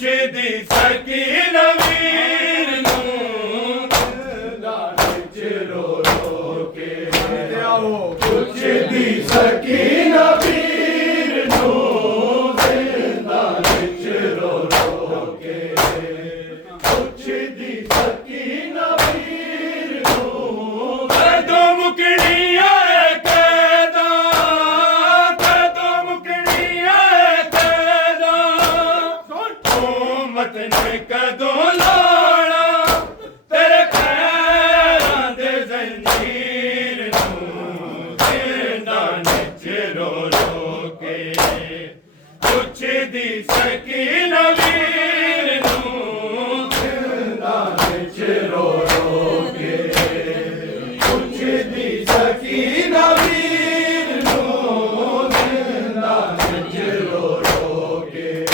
ਪੁੱਛਦੀ ਸਕੀਨ ਵੀਰ ਨੂੰ ਜ਼ਿੰਦਾ ਵਿੱਚ ਰੋ ਰੋ ਕੇ ਪੁੱਛਦੀ ਸਕੀਨ ਵੀਰ ਨੂੰ ਜ਼ਿੰਦਾ ਵਿੱਚ ਰੋ ਰੋ ਕੇ ਪੁੱਛਦੀ ਸਕੀਨ ਵੀਰ ਨੂੰ ਕਦੋਂ ਮੁਕਣੀ ਆਏ ਕੈਦਾਂ ਕਦੋਂ ਮੁਕਣੀ ਆਏ ਕੈਦਾਂ ਉਮਤ ਨੇ ਕਦੋਂ ਲਾਣਾ ਤੇਰੇ ਪੈਰਾਂ ਦੇ ਜ਼ੰਜੀਰ ਨੂੰ ਜ਼ਿੰਦਾ ਵਿੱਚ ਰੋ ਰੋ ਕੇ ਪੁੱਛਦੀ ਸਕੀਨ ਵੀਰ ਨੂੰ ਜ਼ਿੰਦਾ ਵਿੱਚ ਰੋ ਰੋ ਕੇ ਪੁੱਛਦੀ ਸਕੀਨ ਵੀਰ ਨੂੰ ਜ਼ਿੰਦਾ ਵਿੱਚ ਰੋ ਰੋ ਕੇ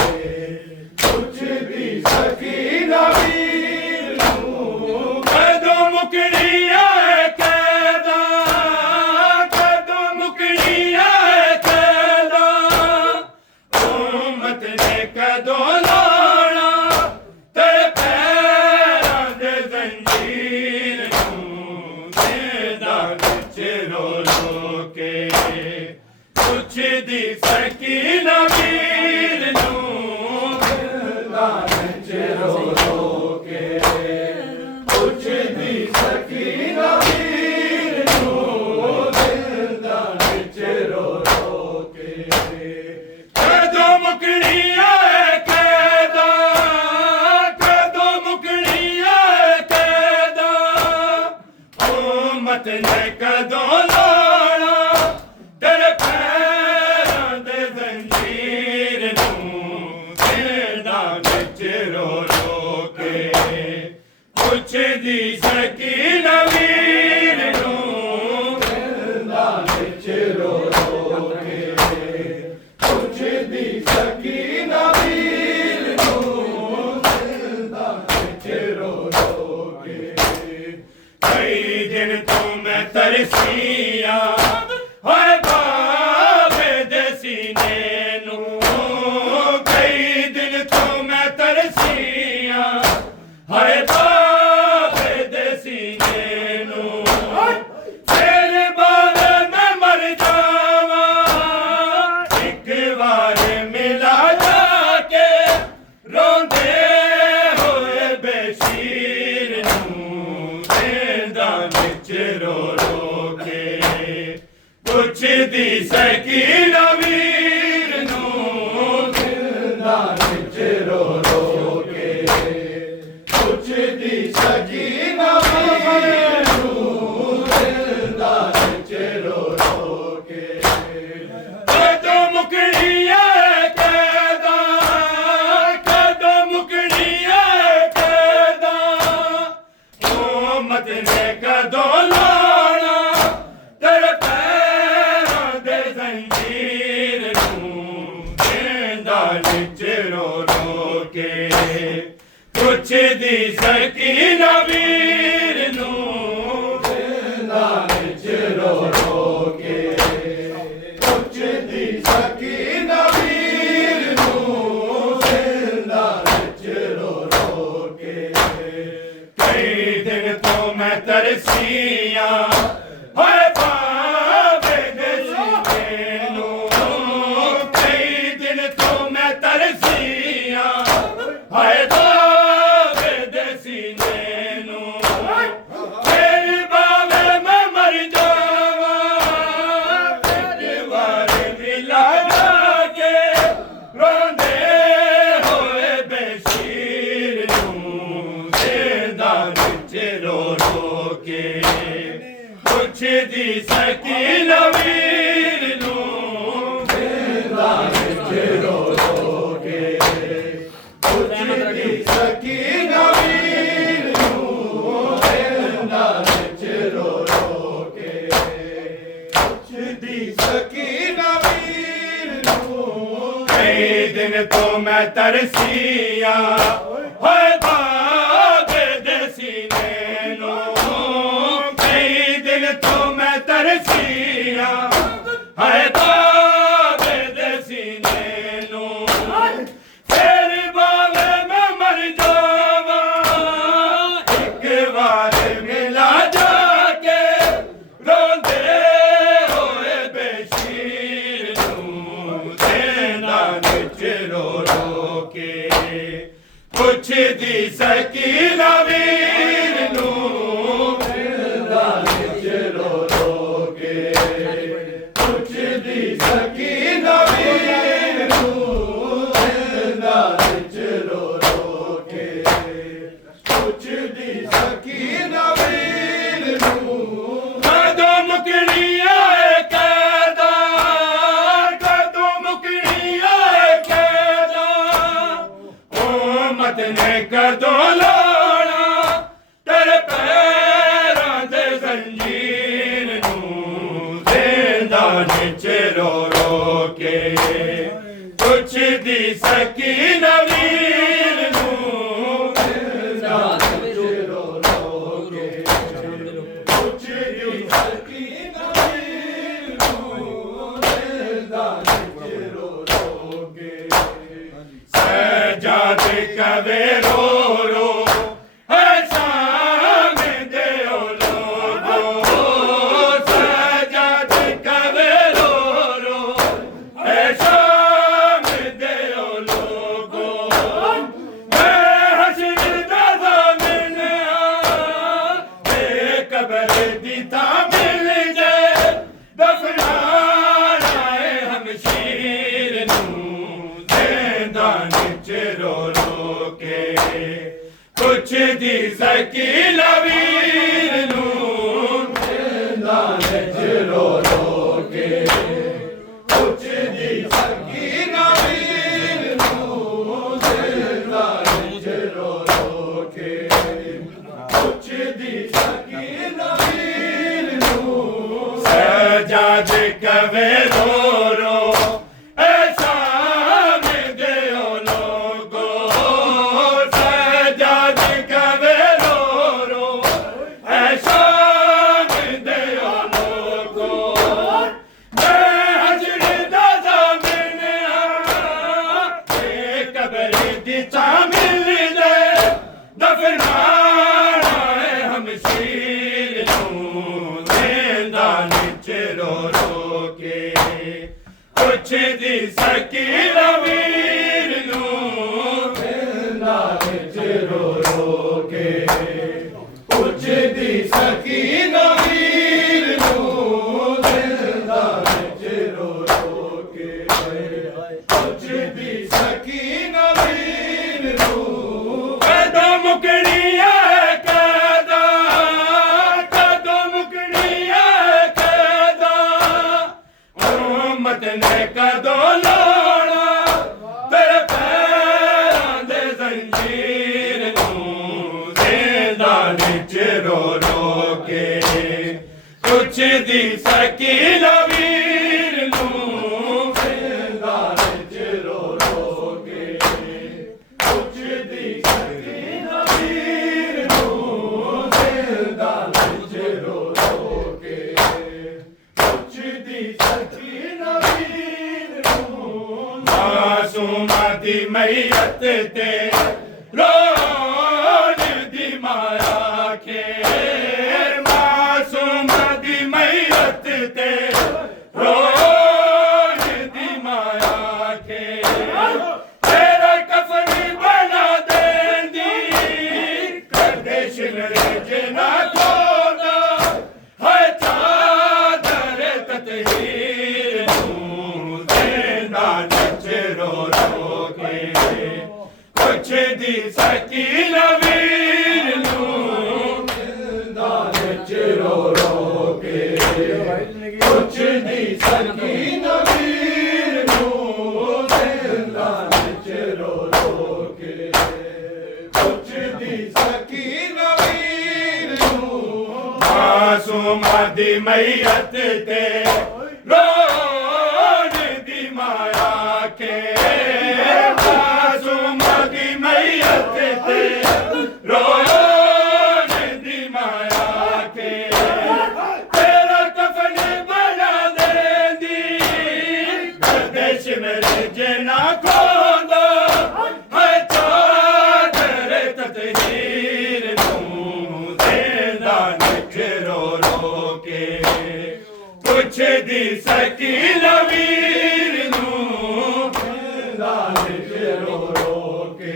ਪੁੱਛਦੀ ਸਕੀਨ ਵੀਰ ਨੂੰ ਕਦੋਂ ਮੁਕਣੀ ਆਏ ਕੈਦਾਂ ਕਦੋਂ ਮੁਕਣੀ ਆਏ ਕੈਦਾਂ ਉਮਤ ਨੇ ਕਦੋਂ ਲਾਣਾ ਤੇਰੇ ਪੈਰਾਂ ਦੇ ਜ਼ੰਜੀਰ ਨੂੰ ਜ਼ਿੰਦਾ ਵਿੱਚ ਰੋ ਰੋ ਕੇ ਪੁੱਛਦੀ ਸਕੀਨ ਵੀਰ ਨੂੰ ਜ਼ਿੰਦਾ ਵਿੱਚ ਰੋ ਰੋ ਕੇ ਪੁੱਛਦੀ ਸਕੀਨ ਵੀਰ ਨੂੰ ਜ਼ਿੰਦਾ ਵਿੱਚ ਰੋ ਰੋ ਕੇ ਕਦੋਂ ਮੁਕਣੀ ਆਏ ਕੈਦਾਂ ਕਦੋਂ ਮੁਕਣੀ ਆਏ ਕੈਦਾਂ ਉਮਤ ਨੇ ਕਦੋਂ ਲਾਣਾ ਤੇਰੇ ਪੈਰਾਂ ਦੇ ਜ਼ੰਜੀਰ ਨੂੰ ਜ਼ਿੰਦਾ ਵਿੱਚ ਰੋ ਰੋ ਕੇ ਪੁੱਛਦੀ ਸਕੀਨ ਵੀਰ ਨੂੰ ਜ਼ਿੰਦਾ ਵਿੱਚ ਰੋ ਰੋ ਕੇ ਪੁੱਛਦੀ ਸਕੀਨ ਵੀਰ ਨੂੰ ਜ਼ਿੰਦਾ ਵਿੱਚ ਰੋ ਰੋ ਕੇ ਕਈ ਦਿਨ ਤੋਂ ਮੈਂ ਤਰਸੀਆਂ ਹਾਏ ਬਾਬੇ ਦੇ ਸੀਨੇ ਨੂੰ ਕਈ ਦਿਨ ਤੋਂ ਮੈਂ ਤਰਸੀਆਂ ਹਾਏ ਬਾਬੇ ਦੇ ਸੀਨੇ ਨੂੰ ਤੇਰੇ ਬਾਰੇ ਮੈਂ ਮਰ ਜਾਵਾਂ ਇੱਕ ਵਾਰ ਮਿਲਾ ਜਾ ਕੇ ਰੋਂਦੇ ਹੋਏ ਬੇਸ਼ੀਰ ਨੂੰ ਜ਼ਿੰਦਾ ਵਿੱਚ ਰੋ ਰੋ ਕੇ ਪੁੱਛਦੀ ਸਕੀਨ ਵੀਰ ਨੂੰ ਜ਼ਿੰਦਾ ਵਿੱਚ ਰੋ ਰੋ ਕੇ ਪੁੱਛਦੀ ਸਕੀਨ ਵੀਰ ਨੂੰ ਜ਼ਿੰਦਾ ਵਿੱਚ ਰੋ ਰੋ ਕੇ ਕਦੋਂ ਮੁਕਣੀ ਆਏ ਕੈਦਾਂ ਕਦੋਂ ਮੁਕਣੀ ਆਏ ਕੈਦਾਂ ਉਮਤ ਨੇ ਕਦੋਂ ਲਾਣਾ ਤੇਰੇ ਪੈਰਾਂ ਦੇ ਜ਼ੰਜੀਰ ਨੂੰ ਜ਼ਿੰਦਾ ਵਿੱਚ ਰੋ ਰੋ ਕੇ ਪੁੱਛਦੀ ਸਕੀਨ ਵੀਰ ਨੂੰ ਜ਼ਿੰਦਾ ਵਿੱਚ ਰੋ ਰੋ ਕੇ ਪੁੱਛਦੀ ਸਕੀਨ ਵੀਰ ਨੂੰ ਜ਼ਿੰਦਾ ਵਿੱਚ ਰੋ ਰੋ ਕੇ ਕਈ ਦਿਨ ਤੋਂ ਮੈਂ ਤਰਸੀਆਂ ਹਾਏ ਬਾਬੇ ਦੇ ਸੀਨੇ ਨੂੰ ਕਈ ਦਿਨ ਤੋਂ ਮੈਂ ਤਰਸੀਆਂ ਹਾਏ ਬਾਬੇ ਦੇ ਸੀਨੇ ਨੂੰ ਤੇਰੇ ਬਾਬੇ ਮੈਂ ਮਰ ਜਾਵਾਂ ਇੱਕ ਵਾਰ ਮਿਲਾ ਜਾ ਕੇ ਰੋਂਦੇ ਹੋਏ ਬੇਸ਼ੀਰ ਨੂੰ ਜ਼ਿੰਦਾ ਵਿੱਚ ਰੋ ਰੋ ਕੇ ਪੁੱਛਦੀ ਸਕੀਨ ਵੀਰ ਨੂੰ ਜ਼ਿੰਦਾ ਵਿੱਚ ਰੋ ਰੋ ਕੇ ਪੁੱਛਦੀ ਸਕੀਨ ਵੀਰ ਨੂੰ ਜ਼ਿੰਦਾ ਵਿੱਚ ਰੋ ਰੋ ਕੇ ਪੁੱਛਦੀ ਸਕੀਨ ਵੀਰ ਨੂੰ ਕਈ ਦਿਨ ਤੋਂ ਮੈਂ ਤਰਸੀਆਂ ਹਾਏ ਬਾਬੇ ਦੇ ਸੀਨੇ ਨੂੰ ਕਈ ਦਿਨ ਤੋਂ ਮੈਂ ਤਰਸੀਆਂ ਹਾਏ ਬਾਬੇ ਦੇ ਸੀਨੇ ਨੂੰ ਤੇਰੇ ਬਾਬੇ कुछ दी सकीना वीर नू ज़िंदाने च रो रो के कुछ दी सकीना वीर नू ज़िंदाने च रो रो के कुछ दी सकीना वीर नू कदों मुकनी आए कैदा कदों मुकनी आए कैदा उम्मत ने कदों लोड़ा तेरे पैरां दे जंजीर नू ज़िंदाने च रो रो के कुछ दी सकीना वीर नू ज़िंदाने च रो रो के कुछ दी सकीना वीर नू ज़िंदाने च रो रो के सजाद कवे रो रो है शाम दे ओ लोगो सजाद कवे रो रो है शाम दे ओ लोगो मैं हश्र दा ज़मीन ते कबर दी तामिल जे दफनाना है हमशीर नू ज़िंदाने च रो रो के कुछ दी सकीना वीर नू ज़िंदाने च रो रो के कुछ दी सकीना वीर नू ज़िंदाने च रो रो के कुछ दी सकीना वीर नू सजाद कवे रो रो ऐसा में दे ओ लोगो सजाद कवे रो रो ऐसा में दे ओ लोगो मैं हश्र दा ज़मीन ते कबर दी तामिल दे दफनाना है हमशीर नू ज़िंदाने च रो रो के कुछ दी सकीना वीर नू ज़िंदाने च रो रो के कुछ दी सकीना वीर नू ज़िंदाने च रो रो के कुछ दी सकीना वीर नू कदों मुकनी आए कैदा कदों मुकनी आए कैदा उम्मत ने कदों लोड़ा तेरे पैरां दे जंजीर नू ज़िंदाने च रो रो के कुछ दी सकीना वीर नू ज़िंदाने च रो रो के कुछ दी सकीना वीर नू ज़िंदाने च रो रो के कुछ दी सकीना वीर नू मासूमा दी मैयत ते रोन दी माया के मासूमा दी मैयत ते रोन दी माया के तेरा कफन बना देंदी करदेश मेरे जना खोदा है चादर ततहीर नू ज़िंदाने च रो रो के कुछ दी सकीना वीर नू ज़िंदाने च रो रो के कुछ दी सकीना वीर नू ज़िंदाने च रो रो के कुछ दी सकीना वीर नू मासूमा दी मैयत ते रोन दी माया के मासूमा दी मैयत ते रोन दी माया के तेरा कफन बना देंदी करदेश मेरे जना खोदा है चादर ततहीर नू ज़िंदाने च रो रो के कुछ दी सकीना वीर नू ज़िंदाने च रो रो के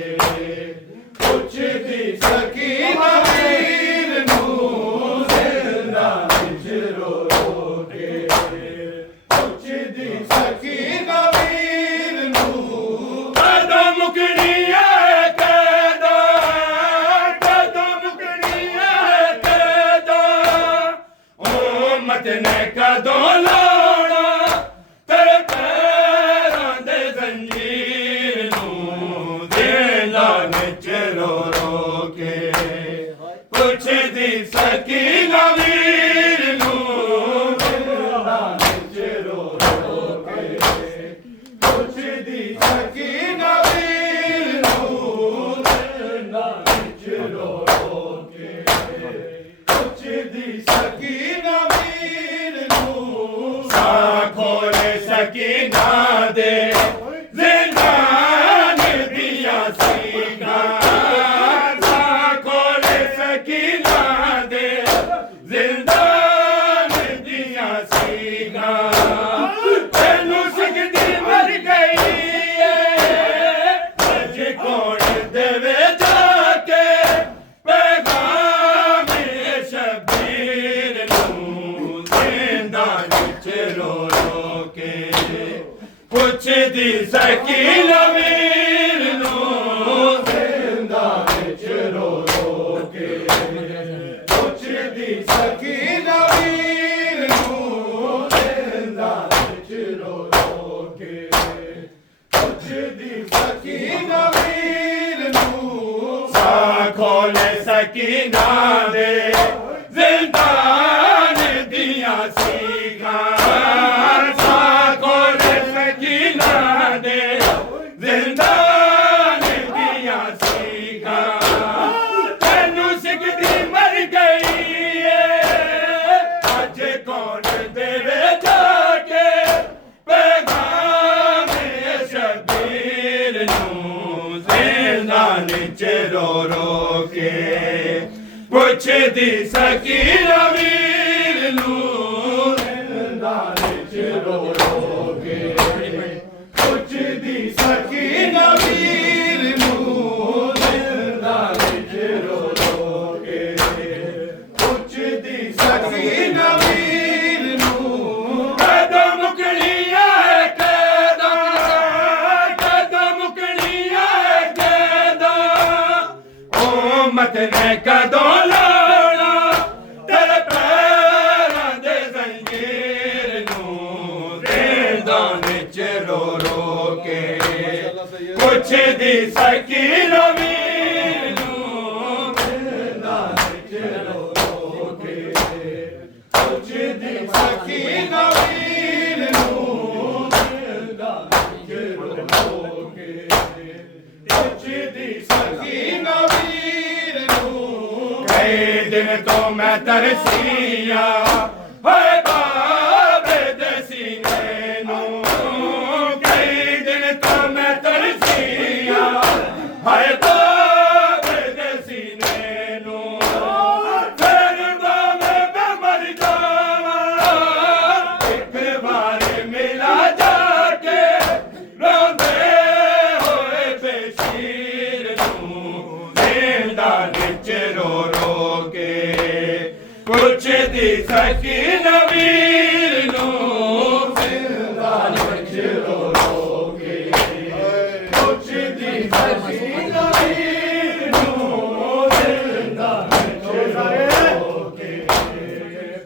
ਵਿੱਚ ਰੋ ਰੋ ਕੇ ਪੁੱਛਦੀ ਸਕੀਨਾ ਵੀਰ ਨੂੰ ਜ਼ਿੰਦਾਂ ਵਿੱਚ ਰੋ ਰੋ ਕੇ ਪੁੱਛਦੀ ਸਕੀਨਾ ਵੀਰ ਨੂੰ ਜ਼ਿੰਦਾਂ ਵਿੱਚ ਰੋ ਰੋ ਕੇ ਪੁੱਛਦੀ ਸਕੀਨਾ ਵੀਰ ਨੂੰ ਸਾਹ ਖੋਲੇ ਸਕੀਨਾ ਦੇ ਪੁੱਛਦੀ ਸਕੀਨਾ ਵੀਰ ਨੂੰ ਜ਼ਿੰਦਾਂ ਵਿੱਚ ਰੋ ਰੋ ਕੇ ਪੁੱਛਦੀ ਸਕੀਨਾ ਵੀਰ ਨੂੰ ਜ਼ਿੰਦਾਂ ਵਿੱਚ ਰੋ ਰੋ ਕੇ ਪੁੱਛਦੀ ਸਕੀਨਾ ਵੀਰ ਨੂੰ ਸਾਹ ਖੋਲੇ ਸਕੀਨਾ ਦੇ ਜ਼ਿੰਦਾਂ ਦੀਆਂ ਸੀਖਾਂ ਜ਼ਿੰਦਾਂ ਦੀਆਂ ਸੀਖਾਂ ਤੈਨੂੰ ਸਿੱਖਦੀ ਮਰ ਗਈ ਏ ਅੱਜ ਕੌਣ ਦੇਵੇ ਜਾ ਕੇ ਪੈਗਾਮ ਸ਼ਬੀਰ ਨੂੰ ਜ਼ਿੰਦਾਂ ਵਿੱਚ ਰੋ ਰੋ ਕੇ ਪੁੱਛਦੀ ਸਕੀਨਾ ਵੀਰ ਨੂੰ ਜ਼ਿੰਦਾਂ ਵਿੱਚ ਰੋ ਰੋ ਕੇ ਪੁੱਛਦੀ ਸਕੀਨਾ ਵੀਰ ਨੂੰ ਜ਼ਿੰਦਾਂ ਵਿੱਚ ਰੋ ਰੋ ਕੇ ਪੁੱਛਦੀ ਸਕੀਨਾ ਵੀਰ ਨੂੰ ਕਦੋਂ ਮੁਕਣੀ ਏ ਕਦੋਂ ਮੁਕਣੀ ਏ ਕਦੋਂ ਉਮਤ ਨੇ ਕਦੋਂ ਲਾਉਣਾ ਤੇਰੇ ਪੈਰਾਂ ਦੇ ਜ਼ੰਜੀਰ ਨੂੰ ਜ਼ਿੰਦਾਂ ਵਿੱਚ ਰੋ ਰੋ ਕੇ ਪੁੱਛਦੀ ਸਕੀਨਾ ਵੀਰ ਨੂੰ ਜ਼ਿੰਦਾਂ ਵਿੱਚ ਰੋ ਰੋ ਕੇ ਪੁੱਛਦੀ ਸਕੀਨਾ ਵੀਰ ਨੂੰ ਜ਼ਿੰਦਾਂ ਵਿੱਚ ਰੋ ਰੋ ਕੇ ਪੁੱਛਦੀ ਸਕੀਨਾ ਵੀਰ ਨੂੰ ਕਈ ਦਿਨ ਤੋਂ ਮੈਂ ਤਰਸੀਆ ਹੋਏ ਬਾਬੇ ਦੇ ਸੀਨੇ ਨੂੰ ਹਾਏ ਬਾਬੇ ਦੇ ਸੀਨੇ ਨੂੰ ਫਿਰ ਬਾਵੇਂ ਮੈਂ ਮਰ ਜਾਵਾਂ ਇੱਕ ਵਾਰ ਮਿਲਾ ਜਾ ਕੇ ਰੋਂਦੇ ਹੋਏ ਬਸ਼ੀਰ ਨੂੰ ਜ਼ਿੰਦਾਂ ਵਿੱਚ ਰੋ ਰੋ ਕੇ ਪੁੱਛਦੀ ਸਕੀਨਾ ਵੀਰ ਨੂੰ ਜ਼ਿੰਦਾਂ ਵਿੱਚ ਰੋ ਰੋ ਕੇ ਪੁੱਛਦੀ ਸਕੀਨਾ ਵੀਰ ਨੂੰ ਜ਼ਿੰਦਾਂ ਵਿੱਚ ਰੋ ਕੇ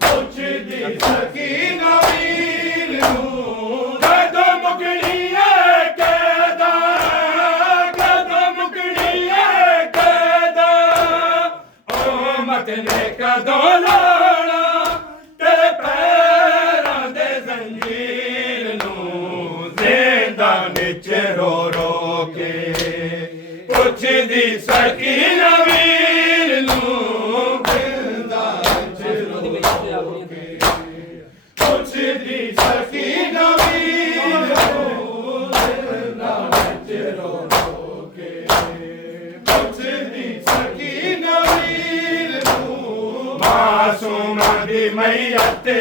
ਪੁੱਛਦੀ ਸਕੀਨਾ ਵੀਰ ਨੂੰ ਕਦੋਂ ਮੁਕਣੀ ਏ ਕਦੋਂ ਮੁਕਣੀ ਏ ਕਦੋਂ ਉਮਤ ਨੇ ਕਦੋਂ ਲਾਉਣਾ ਤੇਰੇ ਪੈਰਾਂ ਦੇ ਜ਼ੰਜੀਰ ਨੂੰ ਜ਼ਿੰਦਾਂ ਵਿੱਚ ਰੋ ਰੋ ਕੇ ਪੁੱਛਦੀ ਸਕੀਨਾ ਵੀਰ ਨੂੰ ਜ਼ਿੰਦਾਂ ਵਿੱਚ ਰੋ ਰੋ ਕੇ ਪੁੱਛਦੀ ਸਕੀਨਾ ਵੀਰ ਨੂੰ ਜ਼ਿੰਦਾਂ ਵਿੱਚ ਰੋ ਰੋ ਕੇ ਪੁੱਛਦੀ ਸਕੀਨਾ ਵੀਰ ਨੂੰ ਮਾਸੂਮਾਂ ਦੀ ਮਈਅਤ ਤੇ